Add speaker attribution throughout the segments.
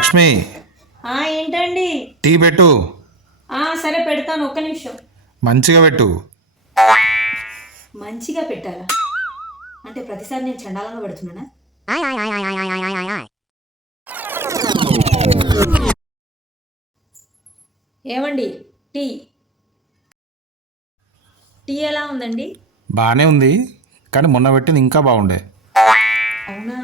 Speaker 1: లక్ష్మి.
Speaker 2: ఏంటండి?
Speaker 1: టీ పెట్టు.
Speaker 2: ఆ, సరే పెడతాను ఒక్క నిమిషం.
Speaker 1: మంచిగా పెట్టు.
Speaker 2: మంచిగా పెట్టాలా? అంటే ప్రతిసారి నేను చండాలంగా పెడుతున్నానా? ఏమండి టీ? టీ ఎలా ఉందండి?
Speaker 1: బాగానే ఉంది కానీ మొన్న పెట్టింది ఇంకా బాగుండే.
Speaker 2: అవునా?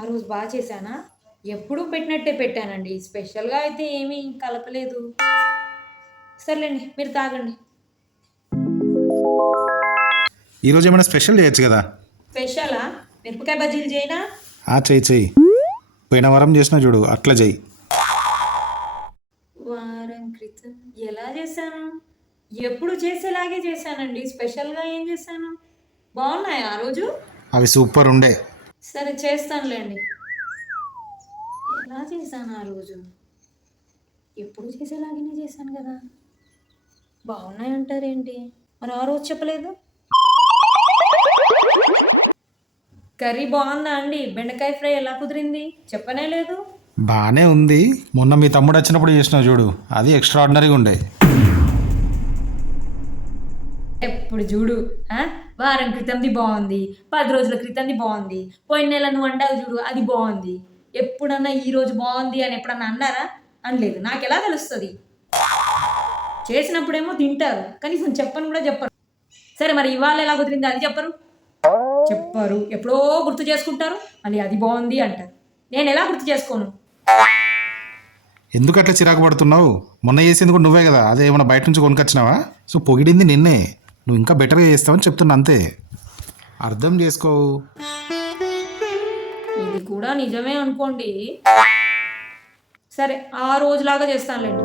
Speaker 2: ఆ రోజు బాగా చేశానా? ఎప్పుడూ పెట్టినట్టే పెట్టానండి. స్పెషల్గా అయితే ఏమీ కలపలేదు. సర్లేండి మీరు తాగండి.
Speaker 1: ఈరోజు ఏమైనా స్పెషల్ చేయొచ్చు కదా?
Speaker 2: స్పెషలా? మిరపకాయ బజ్జీలు చేయనా?
Speaker 1: ఆ చెయ్యి చెయ్యి పోయిన వారం చేసిన చూడు అట్లా చెయ్యి
Speaker 2: వారం క్రితం ఎలా చేశాను? ఎప్పుడు చేసేలాగే చేశానండి. స్పెషల్గా ఏం చేశాను? బాగున్నాయి ఆ రోజు?
Speaker 1: అవి సూపర్ ఉండే.
Speaker 2: సరే చేస్తానులేండి. ఎలా చేశాను ఆ రోజు. ఎప్పుడు చేసేలాగానే చేశాను కదా. బాగున్నాయి అంటారేంటి మరి ఆ రోజు చెప్పలేదు? కర్రీ బాగుందా అండి? బెండకాయ ఫ్రై ఎలా కుదిరింది? చెప్పనే లేదు.
Speaker 1: బాగానే ఉంది. మొన్న మీ తమ్ముడు వచ్చినప్పుడు చేసినావు చూడు. అది ఎక్స్ట్రా ఆర్డినరీగా ఉండే.
Speaker 2: ఎప్పుడు చూడు ఆ? వారం క్రితంది బాగుంది. పది రోజుల క్రితంది బాగుంది. పోయిన నెల నువ్వు వండావు చూడు అది బాగుంది. ఎప్పుడన్నా ఈరోజు బాగుంది అని ఎప్పుడన్నా అన్నారా? అనలేదు. నాకు ఎలా తెలుస్తుంది? చేసినప్పుడేమో తింటారు. కనీసం చెప్పను కూడా చెప్పరు. సరే మరి ఇవాళ ఎలా కుదిరింది? అది చెప్పరు? చెప్పరు. ఎప్పుడో గుర్తు చేసుకుంటారు. మళ్ళీ అది బాగుంది అంటారు. నేను ఎలా గుర్తు చేసుకోను?
Speaker 1: ఎందుకు అట్లా చిరాకు పడుతున్నావు? మొన్న చేసింది కూడా నువ్వే కదా. అదే ఏమైనా బయట నుంచి కొనుకొచ్చినావా? సో పొగిడింది నిన్నే. నువ్వు ఇంకా బెటర్గా చేస్తావని చెప్తున్నా అంతే. అర్థం చేసుకో.
Speaker 2: ఇది కూడా నిజమే అనుకోండి. సరే ఆ రోజులాగా చేస్తానులేండి.